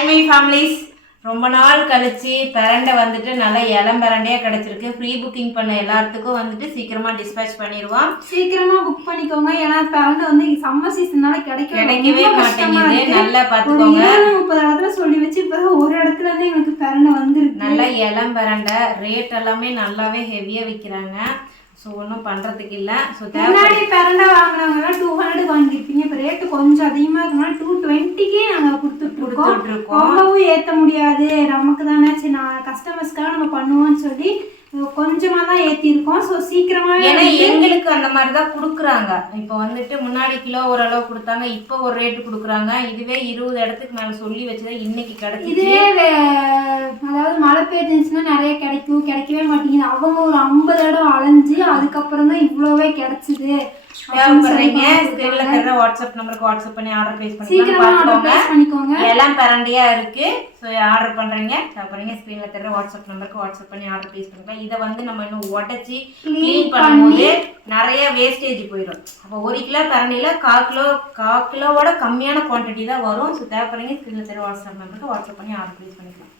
Hi my families, ரொம்ப நாள் கழிச்சு பிரண்டை வந்துட்டு நல்லா இளம் பிரண்டையாக கிடச்சிருக்கு. ப்ரீ புக்கிங் பண்ண எல்லாத்துக்கும் வந்துட்டு சீக்கிரமாக டிஸ்பேச் பண்ணிடுவோம். சீக்கிரமாக புக் பண்ணிக்கோங்க. ஏன்னா பிரண்டை வந்து சம்மர் சீசனால கிடைக்கவே மாட்டேங்குது. நல்லா பார்த்துக்கோங்க. 30 இடத்துல சொல்லி வச்சு இப்போ ஒரு இடத்துல இருந்து எங்களுக்கு பிரண்டை வந்துருக்கு. நல்லா இளம் பிரண்டை, ரேட் எல்லாமே நல்லாவே ஹெவியாக விற்கிறாங்க. ஸோ ஒன்றும் பண்ணுறதுக்கு இல்லை. ஸோ முன்னாடி பிரண்டை வாங்கினவங்கன்னா 200 வாங்கியிருப்பீங்க. இப்போ ரேட்டு கொஞ்சம் அதிகமாக இருக்குன்னா 220க்கே நாங்கள் கொடுத்துட்ருக்கோம். ரொம்பவும் ஏற்ற முடியாது, நமக்கு தானே சரி நான் கஸ்டமர்ஸ்க்காக நம்ம பண்ணுவோம்னு சொல்லி கொஞ்சமாக தான் ஏற்றிருக்கோம். ஸோ சீக்கிரமாக ஏன்னா எங்களுக்கு அந்த மாதிரி தான் கொடுக்குறாங்க. இப்போ வந்துட்டு முன்னாடி கிலோ ஓரளவு கொடுத்தாங்க, இப்போ ஒரு ரேட்டு கொடுக்குறாங்க. இதுவே 20 இடத்துக்கு மேலே சொல்லி வச்சுதான் இன்னைக்கு கிடைக்கும். இதே அதாவது மழை பெய்ஞ்சுன்னா நிறைய கிடைக்கவே மாட்டேங்குது. அவங்க ஒரு 50 இடம் அலைஞ்சு அதுக்கப்புறம் தான் இவ்வளோவே கிடைச்சிது. தேவைப்படுறீங்க ஸ்கிரீன்ல தர வாட்ஸ்அப் நம்பருக்கு வாட்ஸ்அப் பண்ணி ஆர்டர் பிளேஸ் பண்ணிக்கோங்க. எல்லாம் பரண்டியா இருக்கு. ஸோ ஆர்டர் பண்றீங்க, தேவைப்படுறீங்க ஸ்கிரீன்ல தர வாட்ஸ்அப் நம்பருக்கு வாட்ஸ்அப் பண்ணி ஆர்டர் பிளேஸ் பண்ணிக்கலாம். இதை வந்து நம்ம இன்னும் உடச்சி க்ளீன் பண்ணும்போது நிறைய வேஸ்டேஜ் போயிடும். அப்போ 1 கிலோ பரண்டியில 1/4 கிலோவோட கம்மியான குவான்டிட்டி தான் வரும். ஸோ தேவைப்படுறீங்க ஸ்கிரீன்ல தர வாட்ஸ்அப் நம்பருக்கு வாட்ஸ்அப் பண்ணி ஆர்டர் பிளேஸ் பண்ணிக்கலாம்.